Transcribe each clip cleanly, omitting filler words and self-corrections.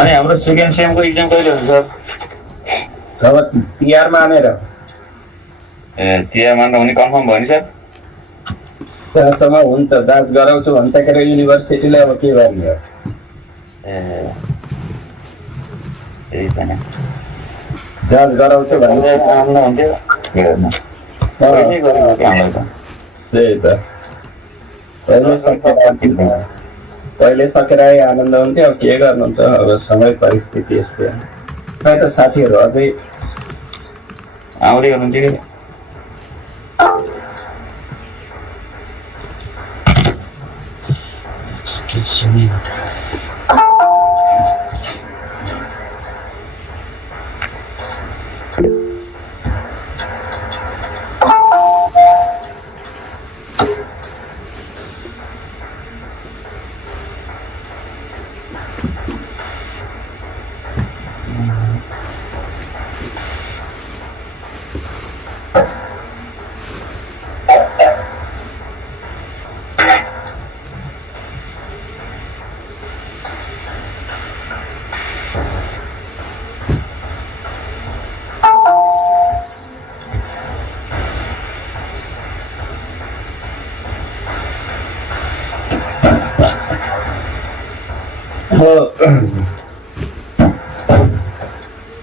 अनि हाम्रो second सेमको exam कहिले हुन्छ सर? अब तिहार मानेर तिहार मान्दा हुने कन्फर्म भयो नि सर? त्यहाँसम्म हुन्छ, जाँच गराउँछु भन्छ के अरे युनिभर्सिटीले, अब के गर्ने हो। त्यही त नि, जाँच गराउँछु भन्ने आउनु हुन्थ्यो, हेर्नु कहिले गरेको कि हामीलाई त। त्यही त पहिले सकेर आए आनन्द हुन्थ्यो। अब के गर्नुहुन्छ, अब समय परिस्थिति यस्तै हो। खै त साथीहरू अझै आउँदै हुनुहुन्छ कि?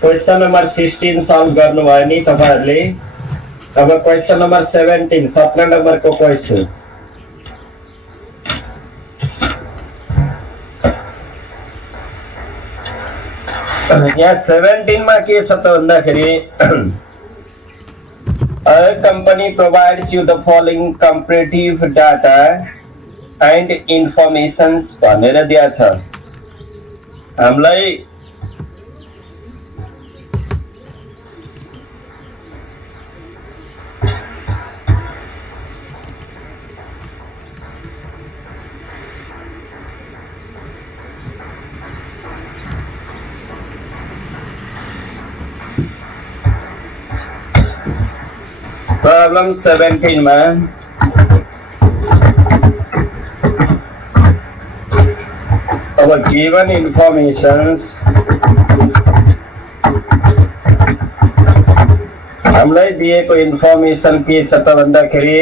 क्वेसन नम्बर 16 सल्भ गर्नुभयो नि तपाईहरुले। अब क्वेसन नम्बर 17, 17 नम्बरको क्वेसन्स। यहाँ 17 मा के छ त भन्दाखेरि a company provides you the following comparative data and informations भनेर दिया छ हामीलाई। प्रॉब्लम 17 में अब गिवन इन्फर्मेशंस हामीलाई दिएको इन्फर्मेसन के छ त भन्दाखेरि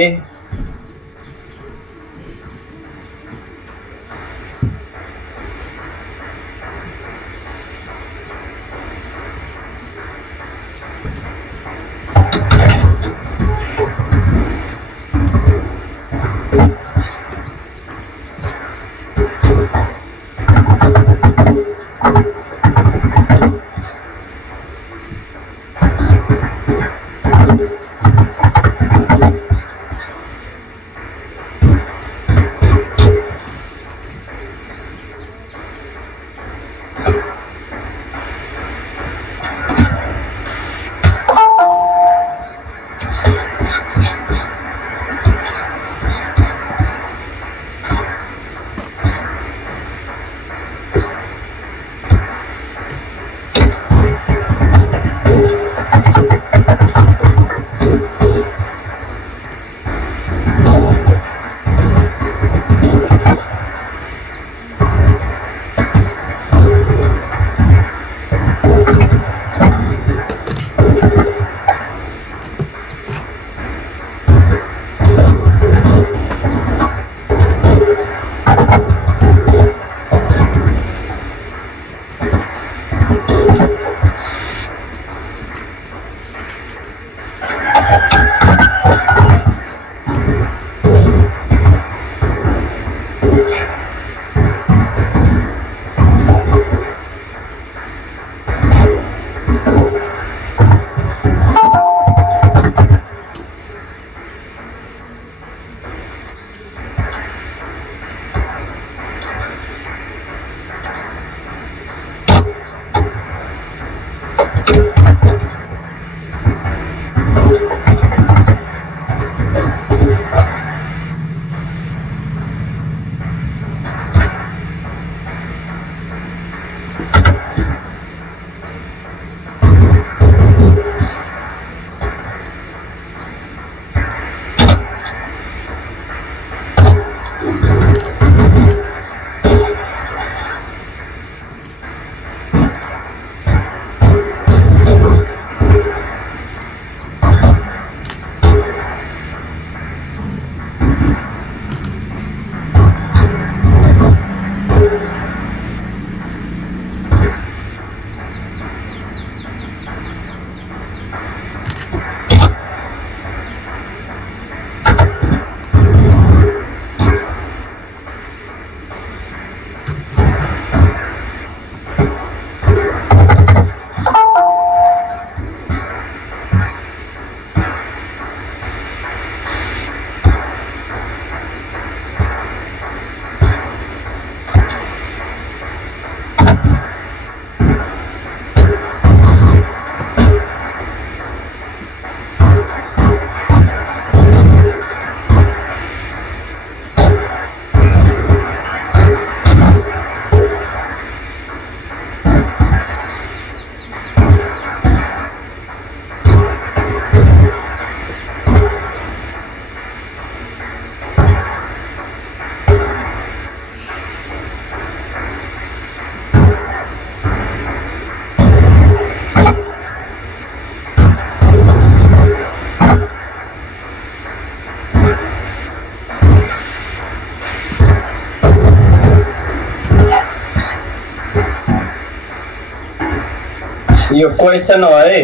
यो क्वेसन हो है।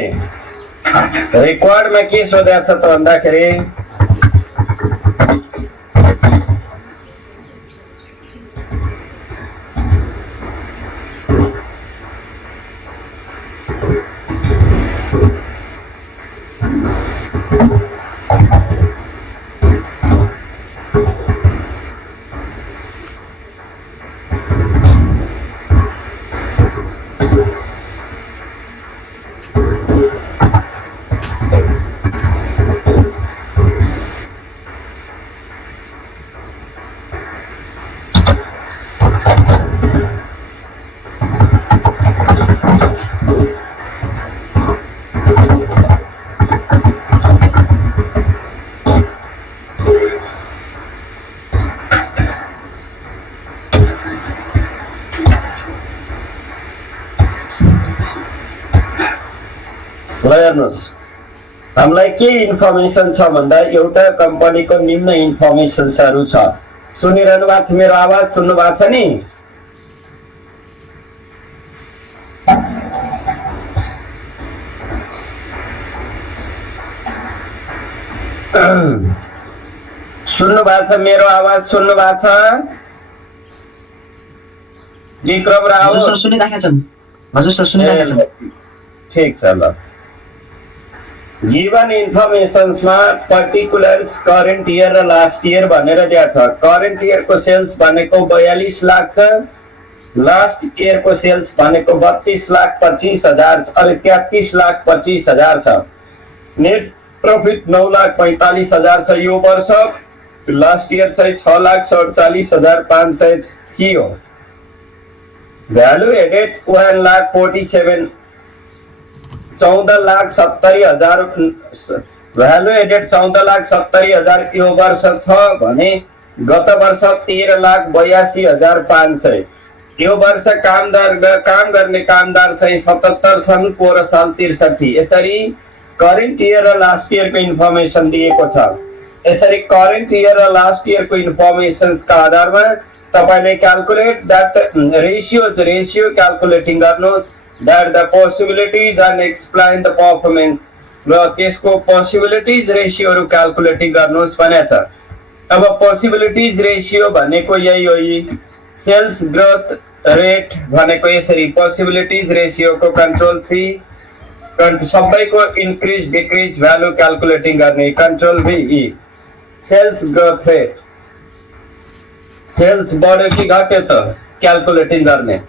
रेकर्डमा के सोधेको छ त भन्दाखेरि ल हेर्नुहोस्, हामीलाई के इन्फर्मेसन छ भन्दा एउटा कम्पनीको निम्न इन्फर्मेसन्सहरू छ। सुनिरहनु भएको छ? मेरो आवाज सुन्नु भएको छ नि? सुन्नु भएको छ? मेरो आवाज सुन्नु भएको छ? विक्रम राव हजुर सर सुनिरहेका छन्। हजुर सर सुनिरहेका छन्। ठिक छ ल। गिवन इन्फर्मेसन्समा पर्टिकुलर्स करेन्ट इयर र लास्ट इयर भनेर दिएको छ। करेन्ट इयरको सेल्स भनेको 42 लाख छ, लास्ट इयरको सेल्स भनेको 32,25,000 अरे 33,25,000 छ। नेट प्रफिट 9,45,000 छ यो वर्ष। लास्ट इयर चाहिँ 6,47,500 थियो। भ्यालु एडेड 1,47,000 14,70,000 भ्यालु एडेड 14,70,000 यो वर्ष छ भने गत वर्ष 13,82,500। यो वर्ष काम गर्ने कामदार चाहिँ 77 छन्, पोहोर साल 63। यसरी करेन्ट इयर र लास्ट इयरको इन्फर्मेसन दिएको छ। यसरी करेन्ट इयर र लास्ट इयरको इन्फर्मेसन्सका आधारमा तपाईले क्याल्कुलेट दैट रेशियो क्याल्कुलेटिङ गर्नुहोस्, that the possibilities and explain the performance र त्यसको पोसिबिलिटिज रेशियोहरु क्याल्कुलेटिङ गर्नुहोस् भनेको छ। अब पोसिबिलिटिज रेशियो भनेको यही हो। सेल्स ग्रोथ रेट भनेको यसरी पोसिबिलिटिज रेशियोको कन्ट्रोल सी, सबैको इन्क्रिज डिक्रिज भ्यालु क्याल्कुलेटिङ गर्ने कन्ट्रोल भी। सेल्स ग्रोथ रेट, सेल्स बढ्यो कि घट्यो त क्याल्कुलेटिङ गर्ने।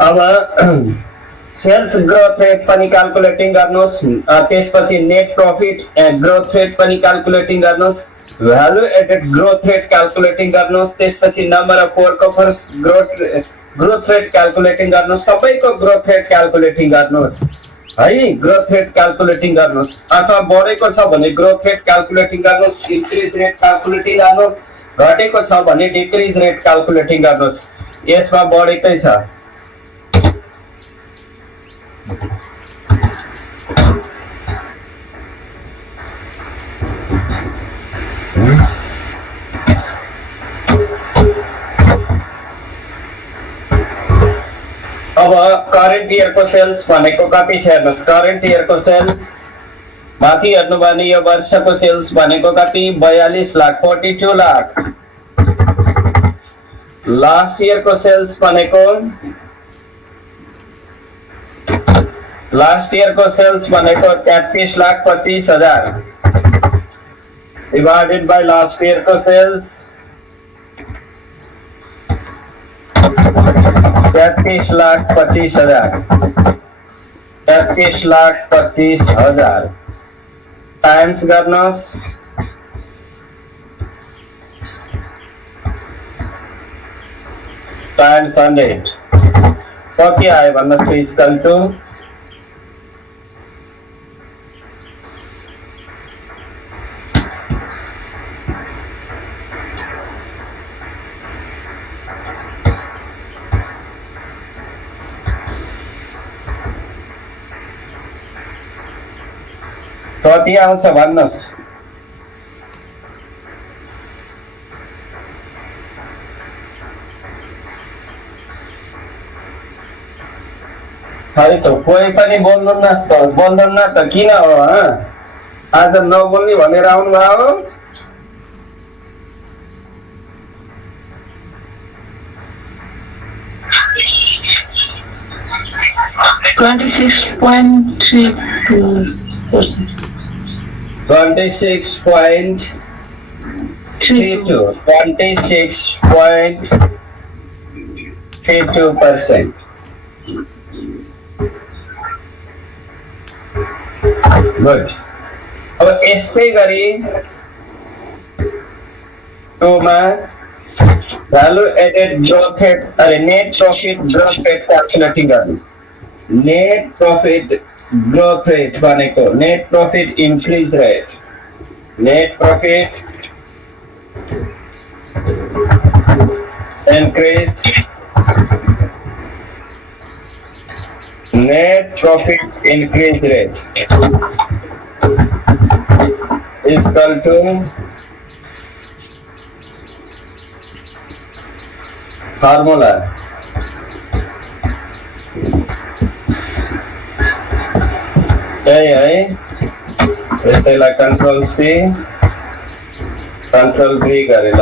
अब सेल्स ग्रोथ रेट पनि क्याल्कुलेटिङ गर्नुहोस्, त्यसपछि नेट प्रफिट ग्रोथ रेट पनि क्याल्कुलेटिङ गर्नुहोस्, value added growth rate calculating गर्नुहोस्, त्यसपछि number of workers growth rate calculating गर्नुहोस्, सबैको ग्रोथ रेट क्याल्कुलेटिङ गर्नुहोस् है। ग्रोथ रेट क्याल्कुलेटिङ गर्नुहोस्, अथवा बढेको छ भने ग्रोथ रेट क्याल्कुलेटिङ गर्नुहोस्, इन्क्रिज रेट क्याल्कुलेटिङ गर्नुहोस्, घटेको छ भने डिक्रिज रेट क्याल्कुलेटिङ गर्नुहोस्। यसमा बढेकै छ। अब करेन्ट इयरको सेल्स भनेको कति छ हेर्नुहोस्। करेन्ट इयरको सेल्स माथि हेर्नु भने यो वर्षको सेल्स भनेको कति 42 लाख 42 लाख। लास्ट इयरको सेल्स भनेको लास्ट इयरको सेल्स भनेको 33,25,000 डिवाइडेड बाय लास्ट इयरको सेल्स 33,25,000 33,25,000 टाइम्स गर्नुहोस् टाइम्स 100 कति आयो भन्नुहोस् इक्वल टु कति आउँछ भन्नुहोस्। खै त कोही पनि बोल्दैन त किन हो आज नबोल्ने भनेर आउनु भयो? Twenty-six point 26.32%. Good. अब यस्तै गरी टुमा value added growth rate net profit growth rate calculating गर्नुस्। नेट प्रॉफिट ग्रोथ रेट भनेको net profit increase rate, net profit increase, net profit increase rate is equal to formula यसैलाई control C control V गरेर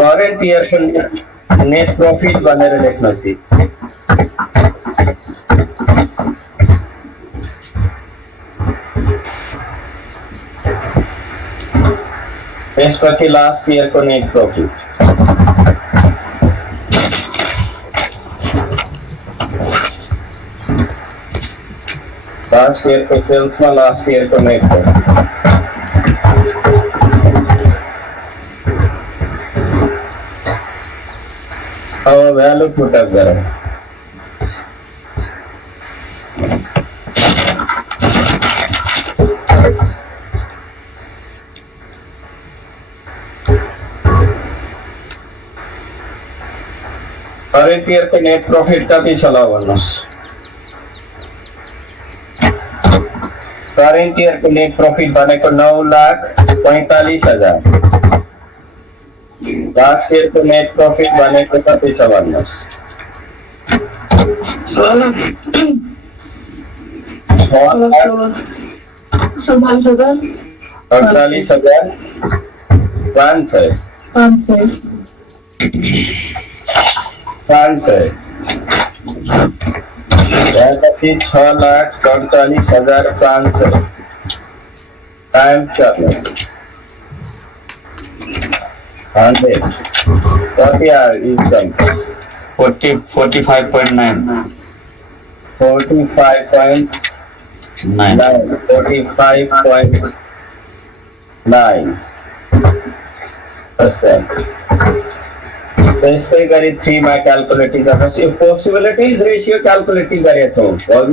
current year को net profit भनेर लेख्नुहोस्। त्यसपछि last year को net profit, last year को sales में लास्ट इयर को नेट प्रॉफिट। अब वैल्यू पुटअप करें। करेंट ईयर को नेट प्रॉफिट कति छ ल भन्नुस्? करेंट ईयर को नेट प्रॉफिट भनेको 9,45,000। लास्ट ईयर को नेट प्रॉफिट भनेको कति छ भन्नुस्? 6,48,500 टाइम्स करना 100 what is done 45.9 45.9%। त्यस्तै गरी 3 मा क्याल्कुलेटिङ गर्नुहोस्। यो पोसिबिलिटिज रेशियो क्याल्कुलेटिङ गरेको छौँ।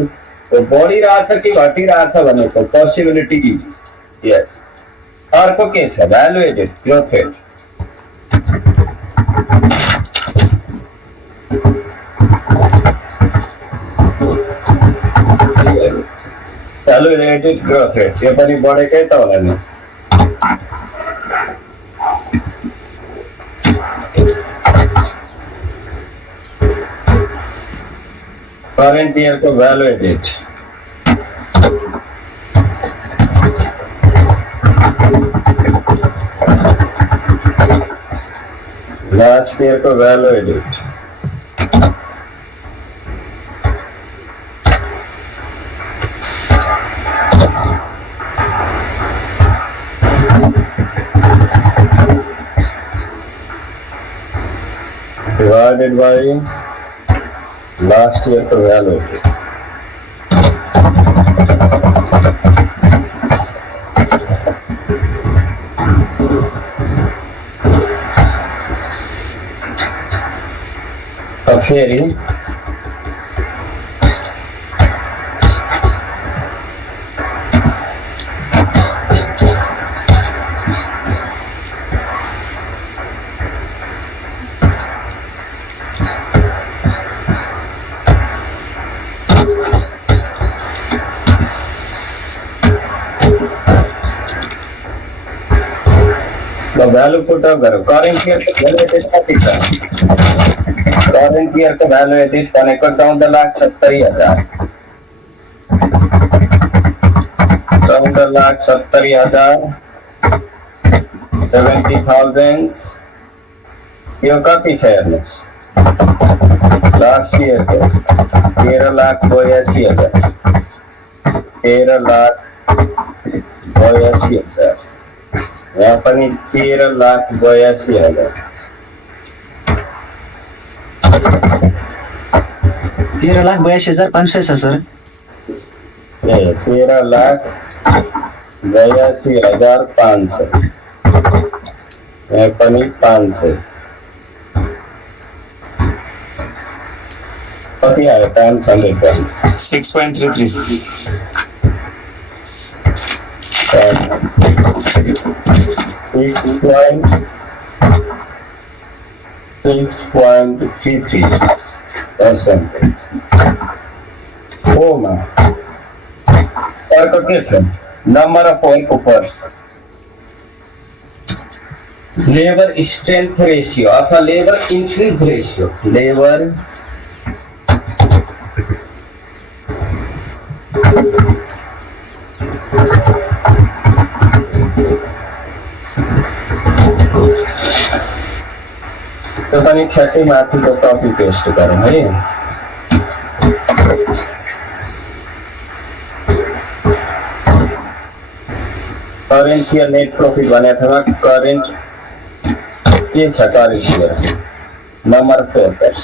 बढिरहेछ कि घटिरहेछ भनेको पोसिबिलिटिज। यस। अर्को के छ? Value added growth rate. Value added growth rate यो पनि बढेकै त होला नि। current year को value edit last year को value edit divided by last year का value अब फिर वैल्यू पुट अप करो करेंट ईयर का वैल्यू कति छ करंट ईयर का वैल्यू एडिट करने को 14,70,000, 14,70,000, 70,000 यो कति छ हेर्नुहोस् लास्ट इयरको 13,82,000, 13,82,000, यहाँ पनि 13,82,000, 13,82,500 छ सर। 13,82,500, यहाँ पनि 500 कति आयो टाइम्स 100 6.33 6.33%। होमा अर्को के छ number of workers, labour strength ratio अथवा लेबर इंक्रीज रेशियो, लेबर तो पनि ठ्याक्कै माथिको कपी पेस्ट गरौँ है। करेन्ट इयर नेट प्रॉफिट भने अथवा करेन्ट के छ current year number of workers,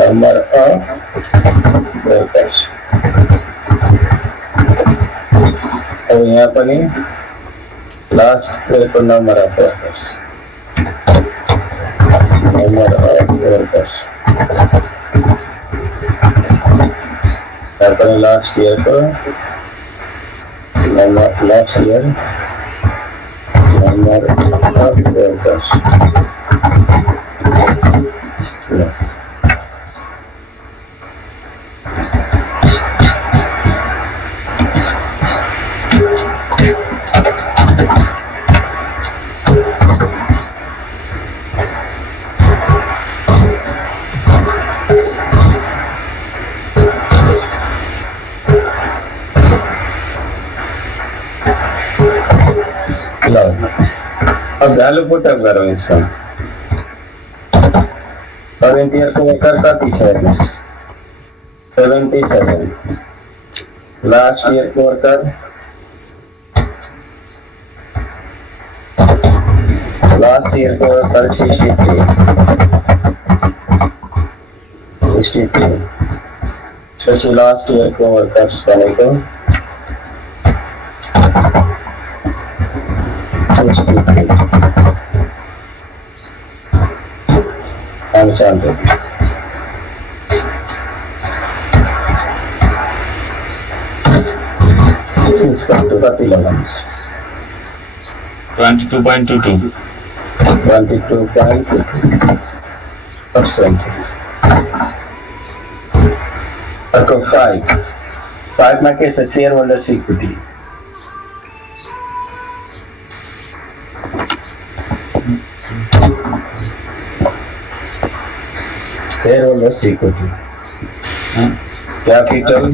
number of workers, अब यहाँ पनि लास्ट इयरको number of workers, number of workers, यहाँ पनि लास्ट इयरको number, last year number of workers, अब वैल्यू पुटअप करो इसका। करंट ईयर को वर्कर कति छ 77, लास्ट ईयर को वर्कर लास्ट ईयर को वर्कर 63, पछि लास्ट ईयर को वर्कर्स भनेको 500 इसका तो कति लगाउनु 22.22 22.2%। अर्को 5 मा के छ share holders equity, shareholders equity, capital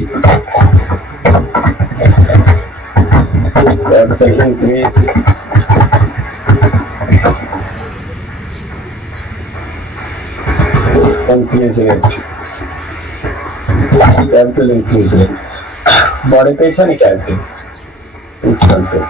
increase, increase rate, capital increase rate बढेकै छ नि capital each country।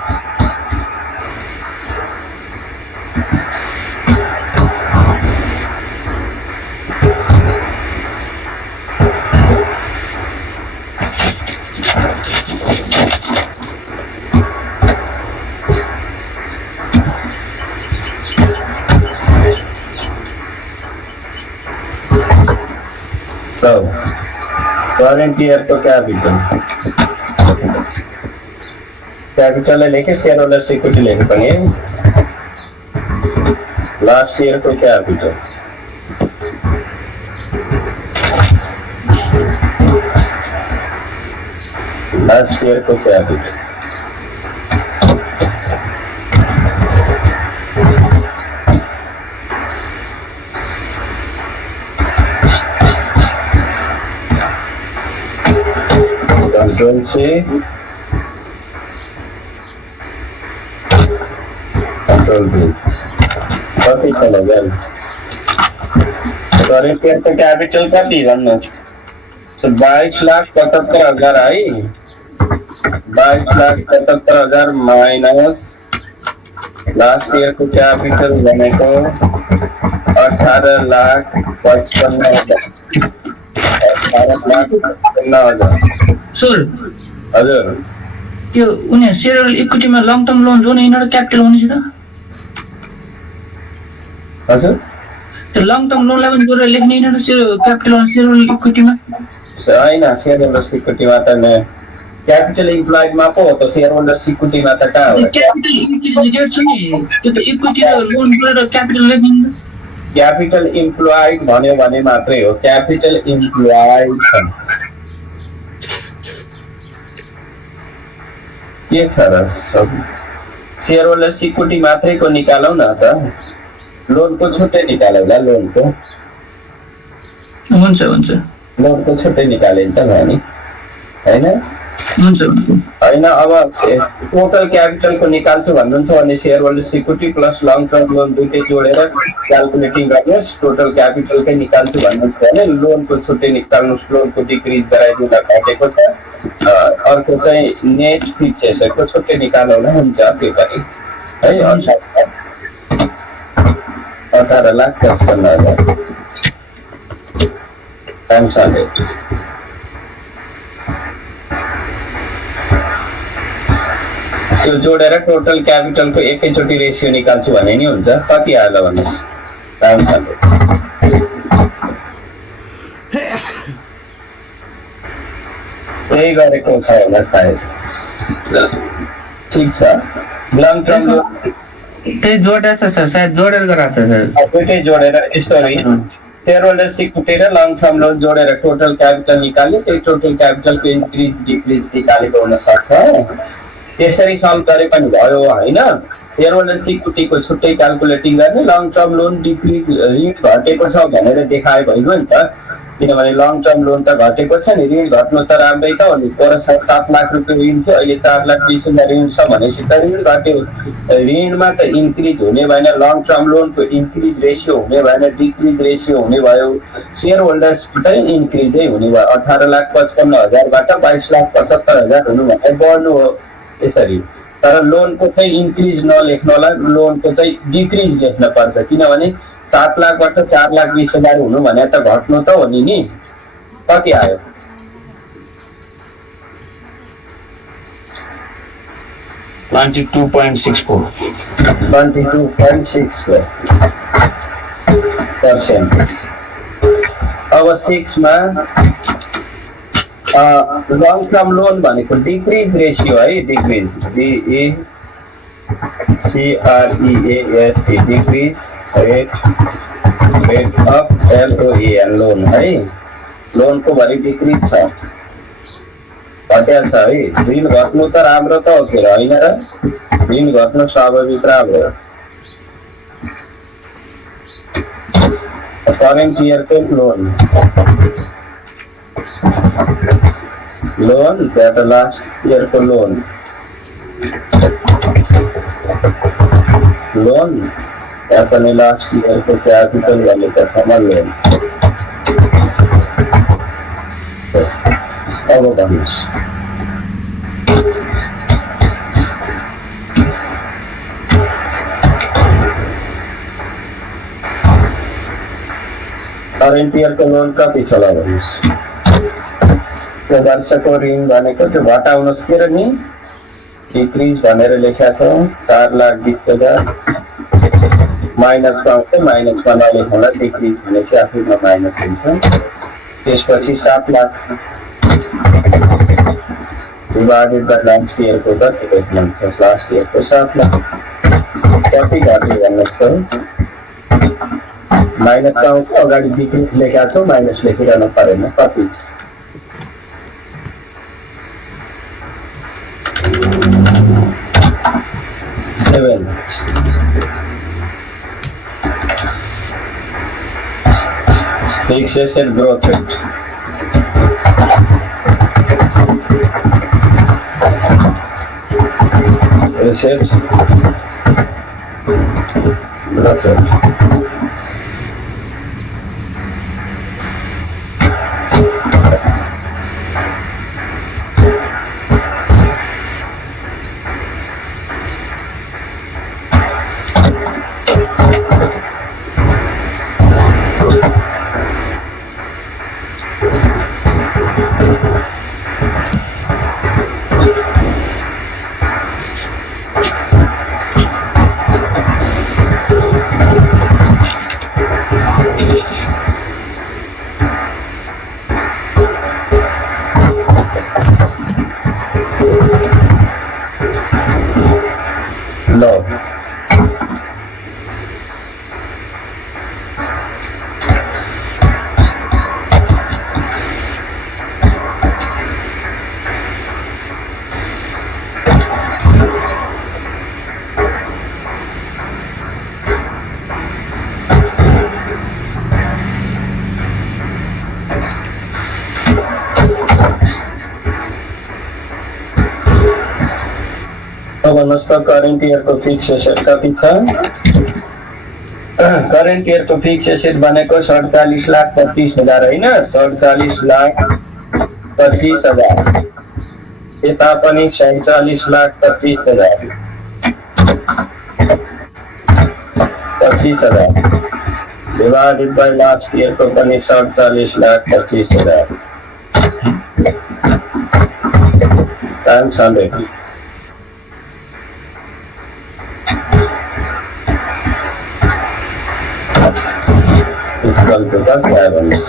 Current year को कैपिटल लेके शेयर होल्डर्स इक्विटी लेके पनि लास्ट ईयर को कैपिटल, लास्ट ईयर को कैपिटल, लेवल से कंट्रोल भी कति चला करेंट इयर को कैपिटल कति भन्नुहोस् 22,77,000 है 22,77,000 माइनस लास्ट इयर को कैपिटल भनेको 18,55,000 सर हजुर त्यो उनीहरू सेयर इक्विटीमा लङ टर्म लोन जो यिनीहरू क्यापिटल हुनेछ त हजुर त्यो लङ टर्म लोनलाई पनि जोडेर लेख्ने यिनीहरू क्यापिटल सेयर इक्विटीमा होइन सेयर होल्डर्स इक्विटीमा त क्यापिटल इम्प्लॉयडमा पो हो त सेयर होल्डर्स इक्विटीमा त कहाँ हो क्यापिटल इक्विटी रेट छ नि त्यो त इक्विटी र लोन जोडेर क्यापिटल लेखिन्छ क्यापिटल इम्प्लॉयड भन्यो भने मात्रै हो क्यापिटल इम्प्लॉयड के छ र सेयर होल्डर्स इक्विटी मात्रैको निकालौ न त लोनको छुट्टै निकालौला लोनको हुन्छ हुन्छ लोनको छुट्टै निकाले त भयो नि हैन हुन्छ हुन्छ हैन अब टोटल क्यापिटलको निकाल्छु भन्नुहुन्छ भने share holders equity plus long term loan दुईटै जोडेर क्याल्कुलेटिङ गर्नुहोस् टोटल क्यापिटलकै निकाल्छु भन्नुहुन्छ भने लोनको छुट्टै निकाल्नुहोस् लोनको डिक्रिज गराइदिँदा घटेको छ अर्को चाहिँ नेट फिक्स एसेटको छुट्टै निकाल्नु हुन्छ त्यो पनि है 18,55,000 टाइम्स 100 त्यो जोडेर टोटल क्यापिटलको एकैचोटि रेसियो निकाल्छु भने नि हुन्छ कति आयो ल भन्नुहोस् टाइम्स 100 यही गरेको छ होला सायद ठिक छ लङ टर्म त्यही जोडेर छ सर सायद जोडेर गराएको छ सर दुईटै जोडेर यसरी सेयर होल्डर्स इक्विटी र लङ टर्म लोन जोडेर टोटल क्यापिटल निकाल्यो त्यही टोटल क्यापिटलको इन्क्रिज डिक्रिज निकालेको हुन सक्छ त्यसरी सल्भ गरे पनि भयो हैन सेयर होल्डर्स इक्विटीको छुट्टै क्याल्कुलेटिङ गर्ने लङ टर्म लोन डिक्रिज ऋण घटेको छ भनेर देखाए भइगयो नि त किनभने लङ टर्म लोन त घटेको छ नि ऋण घट्नु त राम्रै त हो नि पर 7 लाख रुपियाँ ऋण थियो अहिले 4,20,000 ऋण छ भनेपछि त ऋण घट्यो ऋणमा चाहिँ इन्क्रिज हुने भएन लङ टर्म लोनको इन्क्रिज रेसियो हुने भएन डिक्रिज रेसियो हुने भयो सेयर होल्डर्स चाहिँ इन्क्रिजै हुने भयो 18,55,000 बाट 22,75,000 हुनु भने बढ्नु हो यसरी तर लोनको चाहिँ इन्क्रिज नलेख्नलाई लोनको चाहिँ डिक्रिज लेख्न पर्छ किनभने 7 लाखबाट 4,20,000 हुनु भने त घट्नु त हो नि कति आयो 22.64% अब 6 मा लङ टर्म लोन भनेको डिक्रिज रेसियो है decrease DECREAS decrease rate of LOAN loan है लोनको भरि डिक्रिज छ घट्या छ है ऋण घट्नु त राम्रो त हो के हैन र ऋण घट्नु स्वाभाविक राम्रो करेन्ट इयरको loan that the last year को लोन अपने लास्ट ईयर को कैपिटल वाले का समझ लोन अब बनिस करेन्ट इयर को लोन कति चला बनिस वर्षको ऋण भनेको त्यो घटाउनुहोस् के र नि डिक्रिज भनेर लेखेको छ 4,20,000 माइनसमा आउँछ माइनसमा नलेखौँला डिक्रिज भने चाहिँ आफैमा माइनस हुन्छ त्यसपछि 7 लाख डिभाइडेड बाई लास्ट इयरको कति लेख्नुहुन्छ लास्ट इयरको 7 लाख कति घट्यो भन्नुहोस् त माइनसमा आउँछ अगाडि डिक्रिज लेखेको छ माइनस लेखिरहनु परेन कति 7 fixed asset growth rate asset लो अब भन्नुहोस् त करेन्ट इयरको फिक्स एसेट कति छ? करेन्ट इयरको फिक्स एसेट भनेको 47,25,000 होइन, 47,25,000। यता पनि 47,25,000 डिवाइडेड बाई लास्ट इयरको पनि 47,25,000 times 100 is equal to the balance.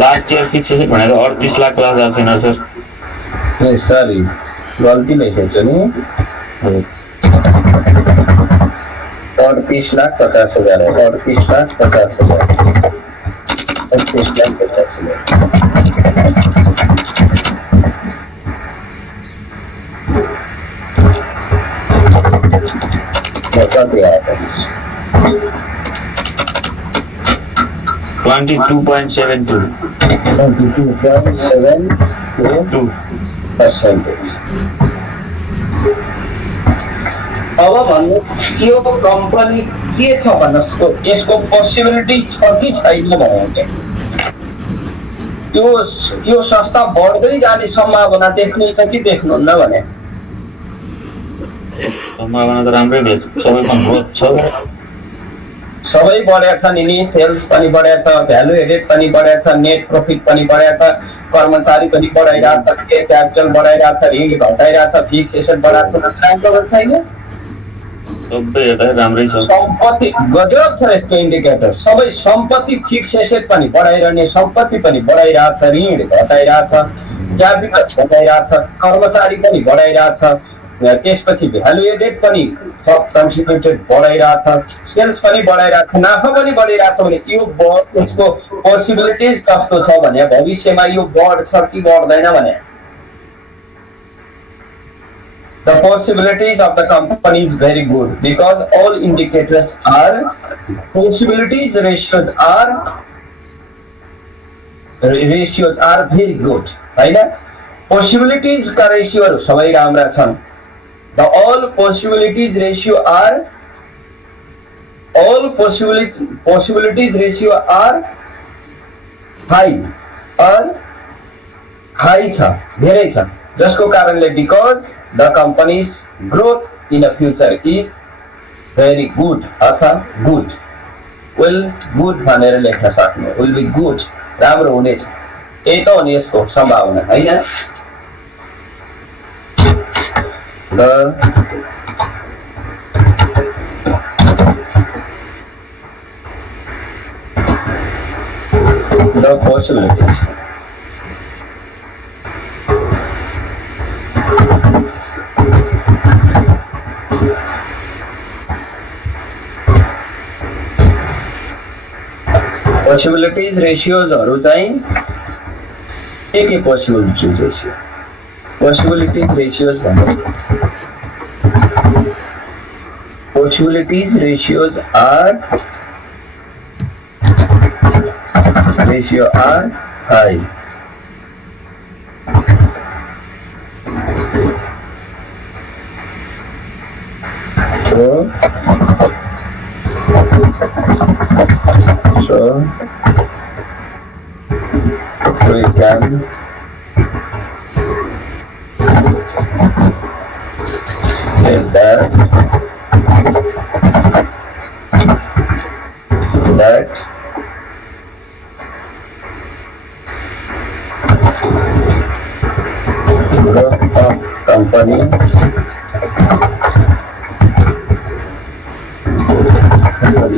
Last year fix asset भनेको 38 लाख प्लस आएको छैन सर? ए सरी, गल्ती लेखेछु नि। 38,50,000 है, 38,50,000, 38,50,000। कति आयो? 22.72 22.72%। अब भन्नु यो कम्पनी के छ भन्नुहोस्, यसको पोसिबिलिटी छ कि छैन भने यो संस्था बढ्दै जाने सम्भावना देख्नुहुन्छ कि देख्नुहुन्न भने? सम्भावना त राम्रै देख्छ, सबैमा ग्रोथ छ, सबै बढेको छ नि, सेल्स पनि बढेको छ, भ्यालु एडेड पनि बढेको छ, नेट प्रफिट पनि बढेको छ, कर्मचारी पनि बढाइरहेछ, क्यापिटल बढाइरहेछ, ऋण घटाइरहेछ, फिक्स एसेट बढाएको छ, राम्रो छैन? सबै हेर्दा राम्रै छ। सम्पत्ति गजब छ यसको इन्डिकेटर, सबै सम्पत्ति फिक्स एसेट पनि बढाइरहने, सम्पत्ति पनि बढाइरहेछ, ऋण घटाइरहेछ, क्यापिटल बढाइरहेछ, कर्मचारी पनि बढाइरहेछ, त्यसपछि भ्यालु एडेड पनि कन्ट्रिब्युटेड बढाइरहेछ, सेल्स पनि बढाइरहेछ, नाफा पनि बढिरहेछ भने यो यसको पोसिबिलिटिज कस्तो छ भने भविष्यमा यो बढ्छ कि बढ्दैन भने? The possibilities of the company is very good because all indicators are possibilities ratios are very good, right? Possibilities का ratio सबै राम्रा छन्। The all possibilities ratio are high or high छ, धेरै छ, जसको कारणले because the company's growth in the future is very good अथवा good, will good भनेर लेख्न सक्ने, will be good, राम्रो हुनेछ, यही त हो नि यसको सम्भावना, हैन? The possibilities. Possibilities ratios हरू चाहिँ के पोसिबिलिटी रेशियो? possibilities ratios भन्नु possibilities ratios are high. So we can say that growth of company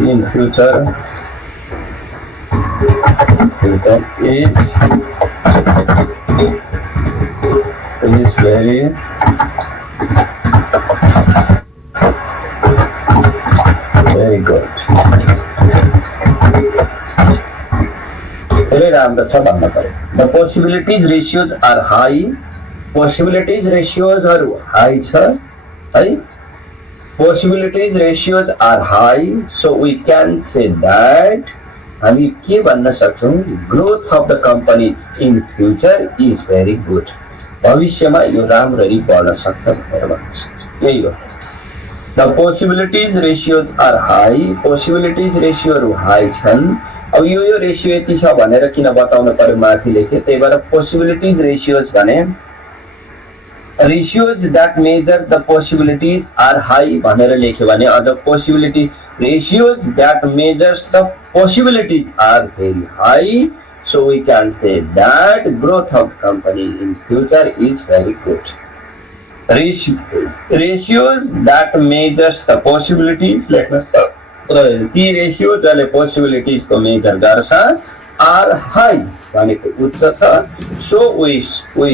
in future is very good. धेरै राम्रो छ भन्न पर्यो. The possibilities ratios are high. Possibilities ratios are high छ है. Possibilities ratios are high, so we can say that हामी के भन्न सक्छौं growth of the company in future is very good. भविष्यमा यो राम्ररी बढ्न सक्छ भनेर भन्न सक्छौं. यही हो. The possibilities ratios are high. Possibilities ratio high छन्. अब यो रेशियो यति छ भनेर किन बताउन पर्यो माथि लेखे. त्यही भएर possibilities ratios भने ratios that measure the possibilities are high भनेर लेख्यो भने अझ possibility ratios that measures the possibilities are very high, so we can say that growth of company in future is very good. Ratios that measures the possibilities, let us ती ratio जसले possibilities को major गर्छ are high भनेको उच्च छ. So we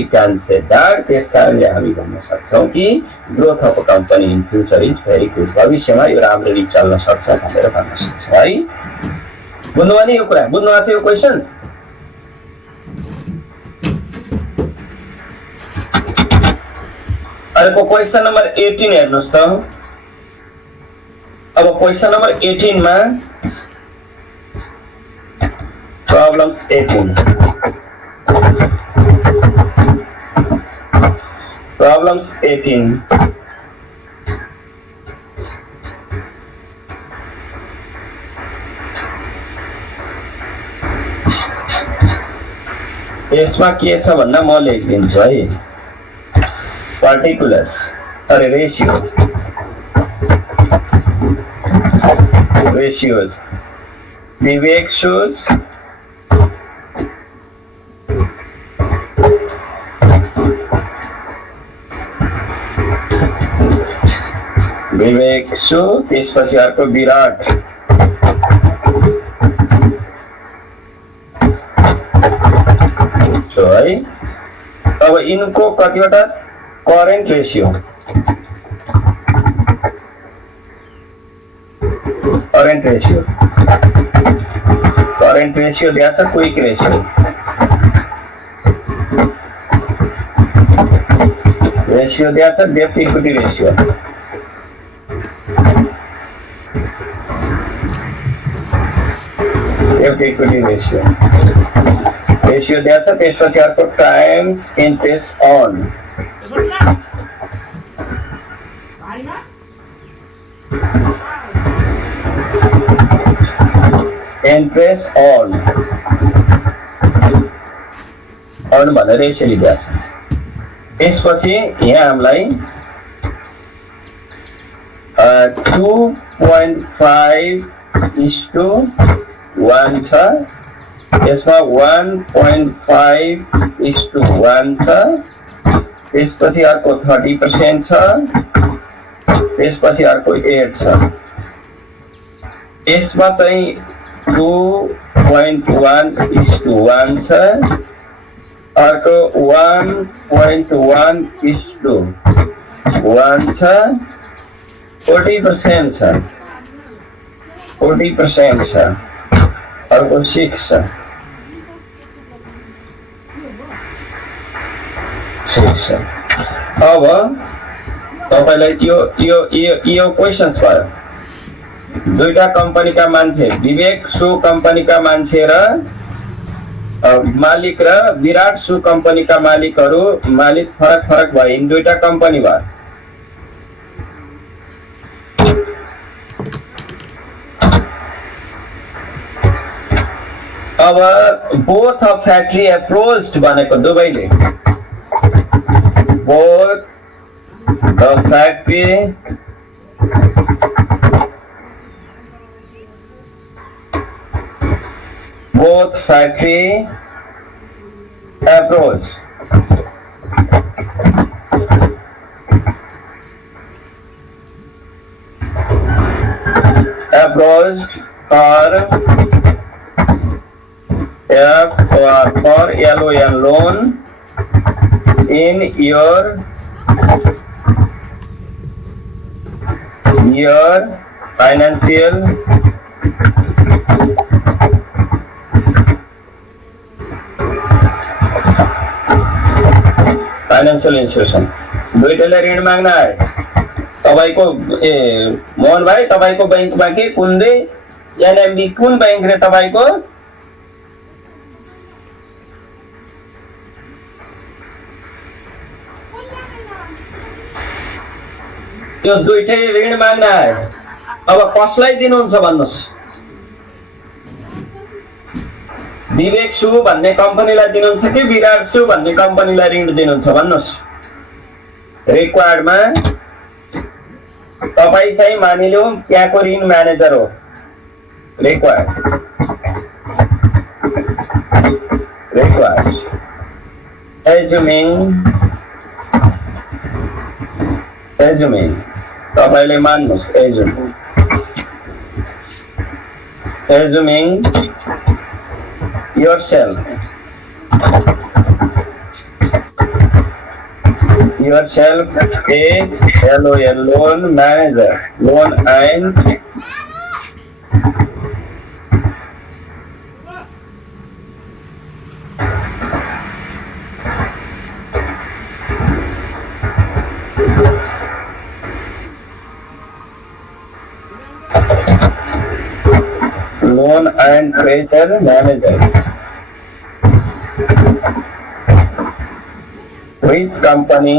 can say that त्यसकारणले हामी भन्न सक्छौं कि growth of a company in future is very good. भविष्यमा यो राम्ररी चल्न सक्छ भनेर भन्न सक्छौं है. बुझ्नुभयो नि यो कुरा? बुझ्नुभएको छ यो क्वेशन्स? अर्को क्वेशन नम्बर 18 हेर्नुस् त. अब क्वेशन नम्बर 18 मा problems 18. Problems 18. यसमा के छ भन्दा म लेखिदिन्छु है. Particulars अरे ratios विवेक shows विवेक सो त्यसपछि अर्को विराट है. अब यिनको कतिवटा करेन्ट रेशियो दिया छ. क्विक रेशियो दिया छ. डेब्ट इक्विटी रेशियो दिया छ. त्यसपछि अर्को टाइम्स इन्ट्रेस्ट अन भनेर यसरी दिएको छ. त्यसपछि यहाँ हामीलाई 2.5:1 छ. यसमा 1.5:1 छ. त्यसपछि अर्को 30% छ. त्यसपछि अर्को 8 छ. यसमा चाहिँ 2.1:1 छ. अर्को 1.1:1 छ. 40% छ. अर्को 6 छ. अब तपाईलाई यो क्वेशन्स भयो। दुईटा कम्पनीका मान्छे, विवेक सु कम्पनीका मान्छे र मालिक र विराट सु कम्पनीका मालिक फरक भयो। यिन दुईटा कम्पनी भयो। अब बोथ अ फ्याक्ट्री एप्रोच्ड भनेको दुवैले, both the factory approach for LON loan in your financial institution. दुईटैले ऋण माग्न आए। तपाईको मोहन भाइ, तपाईको बैंकमा के कुन दे एनएमबी कुन बैंक रे तपाईको? यो दुईटै ऋण माग्न आए। अब कसलाई दिनुहुन्छ भन्नुस्? विवेक सु भन्ने कम्पनीलाई दिनुहुन्छ कि विराट सु भन्ने कम्पनीलाई ऋण दिनुहुन्छ भन्नुस्? रिक्वायर्डमा तपाई चाहिँ मानिलिउँ त्यहाँको ऋण म्यानेजर हो। रिक्वायर्ड एजुमिङ तपाईले मान्नुस्। एजुमिङ yourself is LON loan manager, loan and credit manager. Which company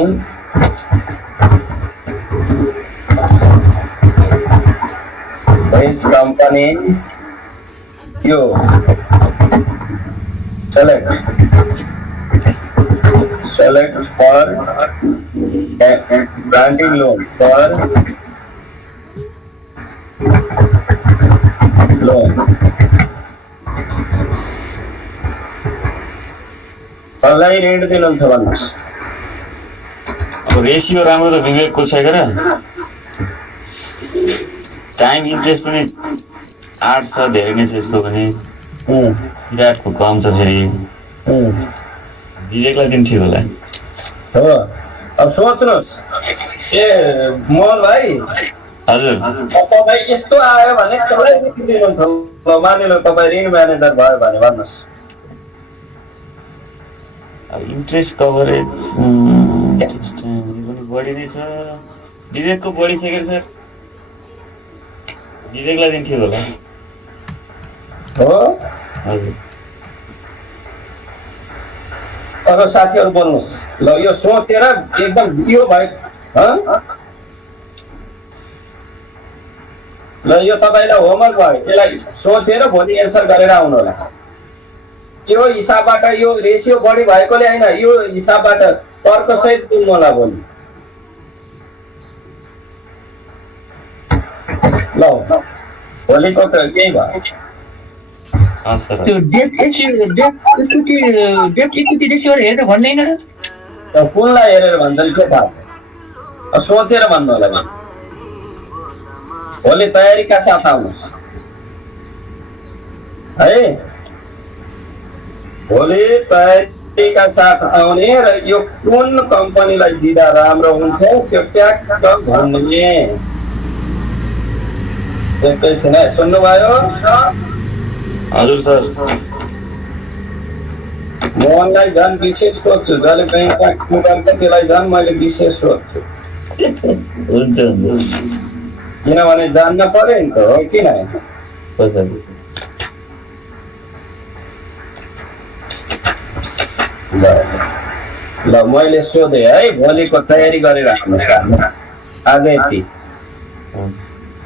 you select for granting loan कसलाई ऋण दिनुहुन्छ भन्नुहोस्? अब रेसियो राम्रो त विवेकको छ के र? टाइम इन्ट्रेस्ट पनि 8 छ, धेरै नै छ यसको पनि। विराटको कम छ फेरि। विवेकलाई दिन्थ्यो होला। हो, अब सोच्नुहोस्। ए मोहन भाइ, हजुर तपाईँ यस्तो आयो भने कसलाई ऋण दिनुहुन्छ? ल मानिलो तपाईँ ऋण म्यानेजर भयो भने भन्नुहोस्। इन्ट्रेस्ट कभरेज बढी नै छ। विवेकको बढी छ कि सर? विवेकलाई दिन्थ्यो होला। हो हजुर। अरू साथीहरू बोल्नुहोस्। ल यो सोचेर एकदम यो भाइ, ल यो तपाईँलाई होमवर्क भयो। यसलाई सोचेर भोलि एन्सर गरेर आउनु होला। यो हिसाबबाट यो रेसियो बढी भएकोले हैन, यो हिसाबबाट तर्कसहित दिनु होला भोलि। ल भोलिको त यही भयो। त्यो डेट इक्विटी रेसियोहरु हेरेर भन्दैन र? कुनलाई हेरेर भन्छन् के थाहा? सोचेर भन्नु होला। भोलि तयारीका साथ आउनुहोस् है। भोलि तयारीका साथ आउने र यो कुन कम्पनीलाई दिँदा राम्रो हुन्छ त्यो ट्याक्क भन्ने। एकैछिन है, सुन्नुभयो? हजुर सर। मोहनलाई झन् विशेष सोध्छु, जसले बैंक काम गर्छ त्यसलाई झन् मैले विशेष सोध्छु, हुन्छ हुन्छ किनभने जान्न पर्यो नि त, हो किन? कसरी बस ल मैले सोधेँ है, भोलिको तयारी गरेर राख्नुहोस्। आज यति। हस्